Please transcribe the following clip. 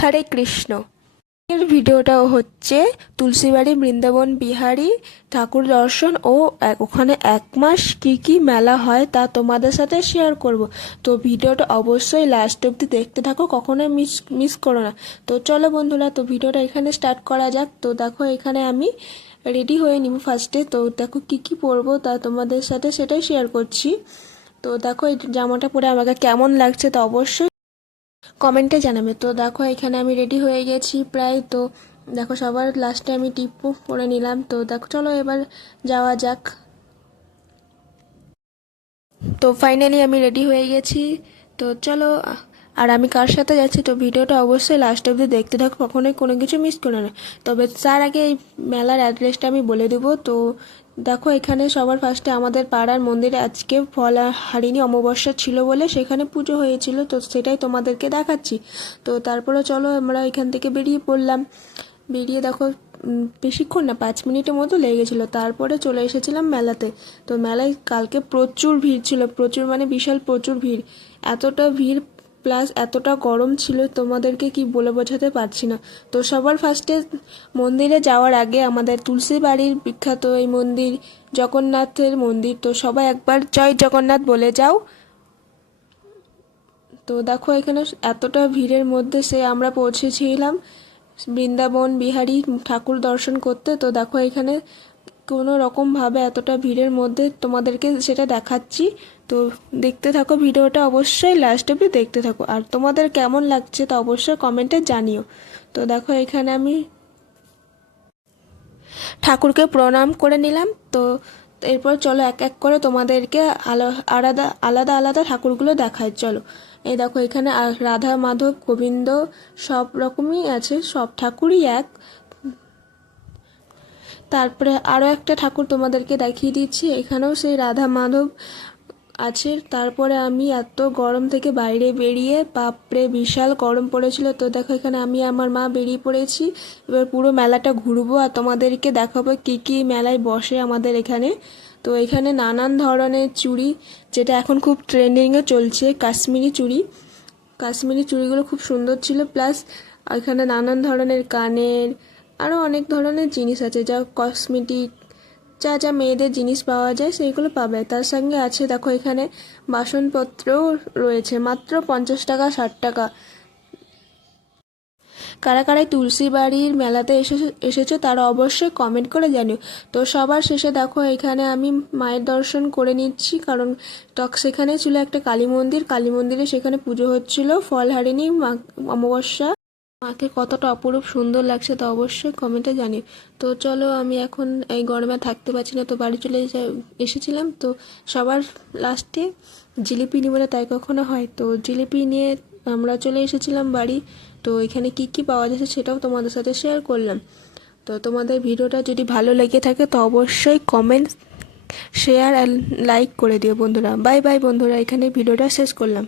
হরে কৃষ্ণ। এর ভিডিওটা হচ্ছে তুলসীবাড়ি বৃন্দাবন বিহারী ঠাকুর দর্শন ও ওখানে 1 মাস কি কি মেলা হয় তা তোমাদের সাথে শেয়ার করব। তো ভিডিওটা অবশ্যই লাস্ট অবধি দেখতে থাকো, কখনোই মিস করো না। তো চলো বন্ধুরা, তো ভিডিওটা এখানে স্টার্ট করা যাক। তো দেখো এখানে আমি রেডি হয়ে নিব ফার্স্টে। তো দেখো কি কি পরবো তা তোমাদের সাথে সেটাই শেয়ার করছি। তো দেখো এই জামাটা পরে আমাকে কেমন লাগছে তা অবশ্যই কমেন্টে জানাবে। তো দেখো এখানে আমি রেডি হয়ে গেছি প্রায়। তো দেখো সবার লাস্টে আমি টিপও পরে নিলাম। তো দেখো চলো এবার যাওয়া যাক। তো ফাইনালি আমি রেডি হয়ে গেছি। তো চলো, আর আমি কার সাথে যাচ্ছি তো ভিডিওটা অবশ্যই লাস্ট অবধি দেখতে থাকো, কখনোই কোনো কিছু মিস করে না। তবে তার আগে এই মেলার অ্যাড্রেসটা আমি বলে দেবো। তো দেখো এখানে সবার ফার্স্টে আমাদের পাড়ার মন্দিরে আজকে ফলহারিণী অমাবস্যা ছিল বলে সেখানে পুজো হয়েছিল, তো সেটাই তোমাদেরকে দেখাচ্ছি। তো তারপরে চলো আমরা এখান থেকে বেরিয়ে পড়লাম। বেরিয়ে দেখো বেশিক্ষণ না, 5 মিনিটের মতো লেগে গেছিলো। তারপরে চলে এসেছিলাম মেলাতে। তো মেলায় কালকে প্রচুর ভিড় ছিল, প্রচুর মানে বিশাল প্রচুর ভিড়। এতটা ভিড় প্লাস এতটা গরম ছিল তোমাদেরকে কি বলে বোঝাতে পারছি না। তো সবার ফার্স্টে মন্দিরে যাওয়ার আগে আমাদের তুলসী বাড়ির বিখ্যাত এই মন্দির জগন্নাথের মন্দির, তো সবাই একবার জয় জগন্নাথ বলে যাও। তো দেখো এখানে এতটা ভিড়ের মধ্যে আমরা পৌঁছেছিলাম বৃন্দাবন বিহারী ঠাকুর দর্শন করতে। তো দেখো এখানে কোনো রকমভাবে এতটা ভিড়ের মধ্যে তোমাদেরকে সেটা দেখাচ্ছি। তো দেখতে থাকো ভিডিওটা, অবশ্যই লাস্ট অবধি দেখতে থাকো। আর তোমাদের কেমন লাগছে তা অবশ্যই কমেন্টে জানিও। তো দেখো এখানে আমি ঠাকুরকে প্রণাম করে নিলাম। তো এরপর চলো এক এক করে তোমাদেরকে আলাদা আলাদা আলাদা ঠাকুরগুলো দেখায়। চলো এই দেখো এখানে রাধা মাধব গোবিন্দ সব রকমই আছে, সব ঠাকুরই এক। তারপরে আরও একটা ঠাকুর তোমাদেরকে দেখিয়ে দিচ্ছি, এখানেও সেই রাধা মাধব আছে। তারপরে আমি এত গরম থেকে বাইরে বেরিয়ে, বাপরে বিশাল গরম পড়েছিল। তো দেখো এখানে আমি আমার মা বেরিয়ে পড়েছি। এবার পুরো মেলাটা ঘুরবো আর তোমাদেরকে দেখাবো কি কি মেলায় বসে আমাদের এখানে। তো এখানে নানান ধরনের চুড়ি, যেটা এখন খুব ট্রেন্ডিংয়ে চলছে, কাশ্মীরি চুড়ি। কাশ্মীরি চুড়িগুলো খুব সুন্দর ছিল। প্লাস এখানে নানান ধরনের কানের আরও অনেক ধরনের জিনিস আছে, যা কসমেটিক, যা যা মেয়েদের জিনিস পাওয়া যায় সেইগুলো পাবে। তার সঙ্গে আছে দেখো এখানে বাসনপত্রও রয়েছে মাত্র 50 টাকা 60 টাকা। কারা কারা তুলসী বাড়ির মেলাতে এসেছো তারা অবশ্যই কমেন্ট করে জানিও। তো সবার শেষে দেখো এখানে আমি মায়ের দর্শন করে নিচ্ছি, কারণ সেখানে ছিল একটা কালী মন্দির, কালী মন্দিরে সেখানে পুজো হচ্ছিল ফলহারিণী অমাবস্যা। মাকে কতটা অপরূপ সুন্দর লাগছে তা অবশ্যই কমেন্টে জানিও। তো চলো আমি এখন এই গরমে থাকতে পারছি না, তো বাড়ি চলে এসেছিলাম। তো সবার লাস্টে জিলিপি নিব না তাই কখনো হয়, তো জিলিপি নিয়ে আমরা চলে এসেছিলাম বাড়ি। তো এখানে কি কি পাওয়া যাচ্ছে সেটাও তোমাদের সাথে শেয়ার করলাম। তো তোমাদের ভিডিওটা যদি ভালো লেগে থাকে তো অবশ্যই কমেন্ট শেয়ার আর লাইক করে দিও বন্ধুরা। বাই বাই বন্ধুরা, এখানে ভিডিওটা শেষ করলাম।